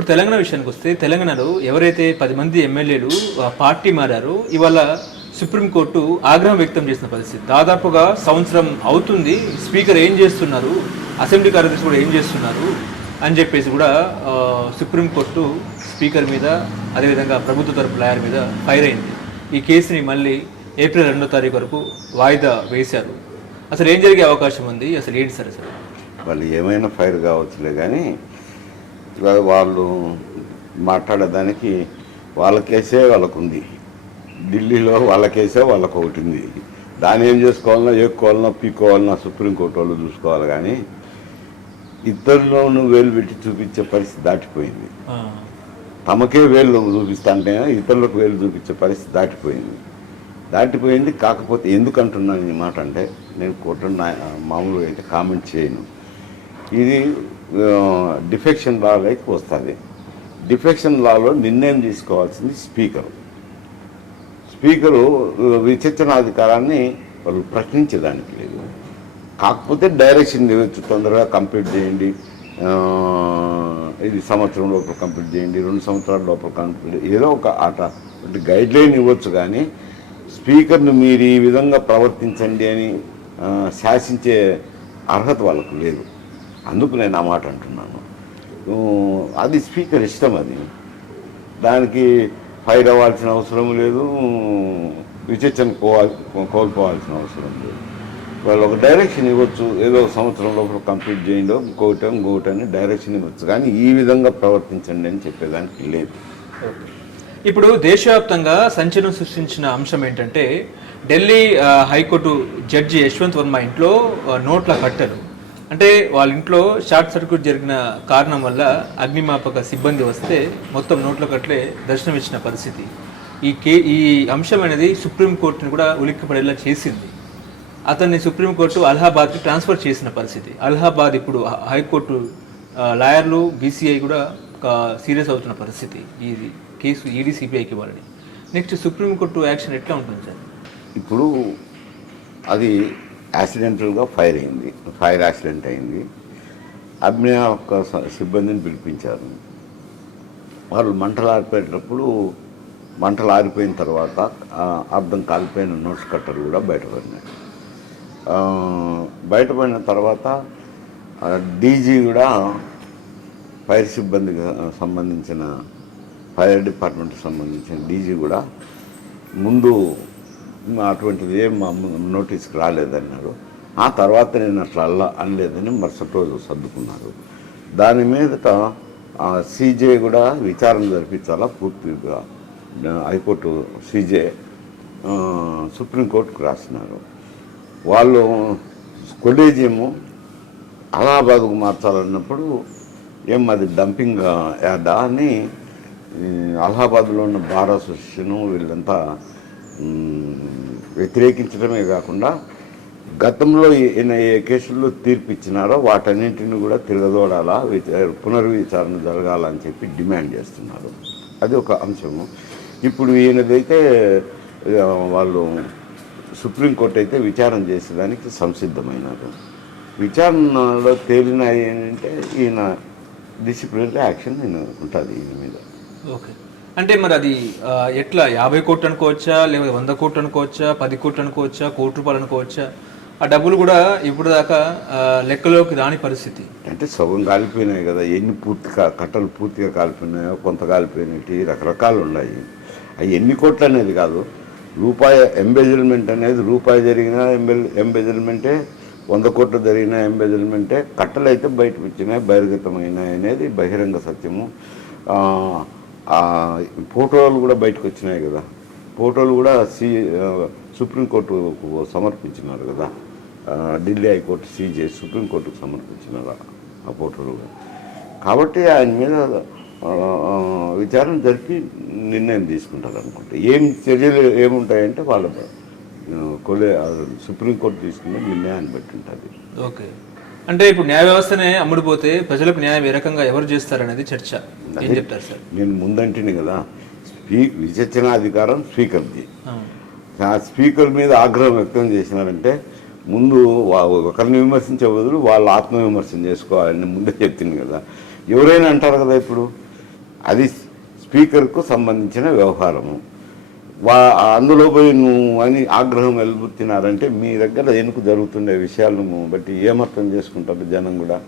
ఇప్పుడు తెలంగాణ విషయానికి వస్తే తెలంగాణలో ఎవరైతే 10 మంది ఎమ్మెల్యేలు పార్టీ మారారో ఇవాళ సుప్రీంకోర్టు ఆగ్రహం వ్యక్తం చేసిన పరిస్థితి. దాదాపుగా సంవత్సరం అవుతుంది, స్పీకర్ ఏం చేస్తున్నారు, అసెంబ్లీ కార్యదర్శి కూడా ఏం చేస్తున్నారు అని చెప్పేసి కూడా సుప్రీంకోర్టు స్పీకర్ మీద అదేవిధంగా ప్రభుత్వ తరపు లాయర్ మీద ఫైర్ అయింది. ఈ కేసుని మళ్ళీ ఏప్రిల్ 2వ తారీఖు వరకు వాయిదా వేశారు. అసలు ఏం జరిగే అవకాశం ఉంది, అసలు ఏంటి సార్? అసలు వాళ్ళు ఏమైనా ఫైర్ కావచ్చులే, కానీ వాళ్ళు మాట్లాడేదానికి వాళ్ళ కేసే వాళ్ళకు ఉంది. ఢిల్లీలో వాళ్ళ కేసే వాళ్ళకు ఒకటి ఉంది. దాన్ని ఏం చేసుకోవాలన్నా, ఎక్కుకోవాలన్నా, పీక్కోవాలన్నా సుప్రీంకోర్టు వాళ్ళు చూసుకోవాలి. కానీ ఇద్దరిలోనూ వేలు పెట్టి చూపించే పరిస్థితి దాటిపోయింది. తమకే వేలు చూపిస్తా అంటే ఇతరులకు వేలు చూపించే పరిస్థితి దాటిపోయింది. కాకపోతే ఎందుకంటున్నాను ఈ మాట అంటే, నేను కోర్టు మామూలుగా అయితే కామెంట్ చేయను. ఇది డిఫెక్షన్ లాలోకి వస్తుంది. డిఫెక్షన్ లాలో నిర్ణయం తీసుకోవాల్సింది స్పీకరు విచక్షణాధికారాన్ని వాళ్ళు ప్రశ్నించేదానికి లేదు. కాకపోతే డైరెక్షన్ ఇవ్వచ్చు, తొందరగా కంప్లీట్ చేయండి, ఇది సంవత్సరం లోపల కంప్లీట్ చేయండి, 2 సంవత్సరాల లోపల కంప్లీట్, ఏదో ఒక గైడ్ లైన్ ఇవ్వచ్చు. కానీ స్పీకర్ను మీరు ఈ విధంగా ప్రవర్తించండి అని శాసించే అర్హత వాళ్ళకు లేదు. అందుకు నేను ఆ మాట అంటున్నాను. అది స్పీకర్ ఇష్టం. అది దానికి ఫైర్ అవ్వాల్సిన అవసరం లేదు, విచక్షణ కోల్పోవాల్సిన అవసరం లేదు. వాళ్ళు ఒక డైరెక్షన్ ఇవ్వచ్చు, ఏదో ఒక సంవత్సరం లోపల కంప్లీట్ చేయండి, ఇంకోటి అని డైరెక్షన్ ఇవ్వచ్చు. కానీ ఈ విధంగా ప్రవర్తించండి అని చెప్పేదానికి లేదు. ఇప్పుడు దేశవ్యాప్తంగా సంచలనం సృష్టించిన అంశం ఏంటంటే, ఢిల్లీ హైకోర్టు జడ్జి యశ్వంత్ వర్మ ఇంట్లో నోట్ల కట్టలు, అంటే వాళ్ళ ఇంట్లో షార్ట్ సర్క్యూట్ జరిగిన కారణం వల్ల అగ్నిమాపక సిబ్బంది వస్తే మొత్తం నోట్ల కట్లే దర్శనమిచ్చిన పరిస్థితి. ఈ అంశం అనేది సుప్రీంకోర్టుని కూడా ఉలిక్కిపడేలా చేసింది. అతన్ని సుప్రీంకోర్టు అలహాబాద్కి ట్రాన్స్ఫర్ చేసిన పరిస్థితి. అలహాబాద్ ఇప్పుడు హైకోర్టు లాయర్లు, బీసీఐ కూడా సీరియస్ అవుతున్న పరిస్థితి. ఈ కేసు ఈడీ సిబిఐకి ఇవ్వాలని. నెక్స్ట్ సుప్రీంకోర్టు యాక్షన్ ఎట్లా ఉంటుంది సార్? ఇప్పుడు అది యాక్సిడెంటల్గా ఫైర్ యాక్సిడెంట్ అయింది. అగ్నిమాపక సిబ్బందిని పిలిపించారు. వాళ్ళు మంటలు ఆరిపోయేటప్పుడు, మంటలు ఆరిపోయిన తర్వాత అర్థం కాలిపోయిన నోట్స్ కట్టలు కూడా బయటపడిన తర్వాత డీజీ కూడా ఫైర్ సిబ్బందికి సంబంధించిన, ఫైర్ డిపార్ట్మెంట్కి సంబంధించిన డీజీ కూడా ముందు అటువంటిది ఏం నోటీస్కి రాలేదన్నారు. ఆ తర్వాత నేను అట్లా అనలేదని మరుసటి రోజు సర్దుకున్నారు. దాని మీదట సీజే కూడా విచారణ జరిపించాలా పూర్తిగా. హైకోర్టు సీజే సుప్రీంకోర్టుకు రాసినారు. వాళ్ళు కొలేజియము అలహాబాద్కు మార్చాలన్నప్పుడు అది డంపింగ్ యార్డా అని అలహాబాద్లో ఉన్న బార్ అసోసియేషను వీళ్ళంతా వ్యతిరేకించడమే కాకుండా గతంలో ఏ కేసుల్లో తీర్పు ఇచ్చినారో వాటన్నింటిని కూడా తిరగదోడాలా, పునర్విచారణ జరగాలని చెప్పి డిమాండ్ చేస్తున్నారు. అది ఒక అంశము. ఇప్పుడు ఈయనదైతే వాళ్ళు సుప్రీంకోర్టు అయితే విచారణ చేసేదానికి సంసిద్ధమైనారు. విచారణలో తేలిన ఏంటంటే ఈయన డిసిప్లినరీ యాక్షన్ ఉంటుంది ఈయన మీద. ఓకే, అంటే మరి అది ఎట్లా 50 కోట్లు అనుకోవచ్చా, లేదా 100 కోట్లు అనుకోవచ్చా, 10 కోట్లు అనుకోవచ్చా, ₹1 అనుకోవచ్చా? ఆ డబ్బులు కూడా ఇప్పుడు దాకా లెక్కలోకి రాని పరిస్థితి. అంటే సగం కాలిపోయినాయి కదా, ఎన్ని కట్టలు పూర్తిగా కాలిపోయినాయో, కొంత కాలిపోయినట్టు రకరకాలు ఉన్నాయి. అవి ఎన్ని కోట్లు అనేది కాదు, రూపాయి ఎంబెజిల్మెంట్ అనేది, రూపాయి జరిగిన ఎంబెజిల్మెంటే, 100 కోట్లు జరిగిన ఎంబెజిల్మెంటే. కట్టలు అయితే బయటకు వచ్చినాయి, బహిర్గతమైనాయి అనేది బహిరంగ సత్యము. ఫోటోలు కూడా బయటకు వచ్చినాయి కదా, ఫోటోలు కూడా సుప్రీంకోర్టుకు సమర్పించినారు కదా. ఢిల్లీ హైకోర్టు సీజే సుప్రీంకోర్టుకు సమర్పించినారు ఆ ఫోటోలు. కాబట్టి ఆయన మీద విచారణ జరిపి నిర్ణయం తీసుకుంటారు అనుకుంటే. ఏం చర్యలు ఏముంటాయంటే వాళ్ళ సుప్రీంకోర్టు తీసుకునే నిర్ణయాన్ని బట్టి ఉంటుంది. ఓకే, అంటే ఇప్పుడు న్యాయ వ్యవస్థనే అమ్ముడిపోతే ప్రజలకు న్యాయం ఏ రకంగా ఎవరు చేస్తారనేది చర్చ. ఏం చెప్తారు సార్? నేను ముందంటిని కదా, విచక్షణాధికారం స్పీకర్ది. ఆ స్పీకర్ మీద ఆగ్రహం వ్యక్తం చేసినారంటే ముందు ఒకరిని విమర్శించే బదులు వాళ్ళు ఆత్మవిమర్శన చేసుకోవాలని ముందే చెప్తుంది కదా. ఎవరైనా అంటారు కదా, ఇప్పుడు అది స్పీకర్కు సంబంధించిన వ్యవహారము. అందులో పోయి నువ్వు అని ఆగ్రహం వెలుబుత్తినారంటే మీ దగ్గర ఎన్నిక జరుగుతుండే విషయాలను బట్టి ఏమర్థం చేసుకుంటారు జనం కూడా?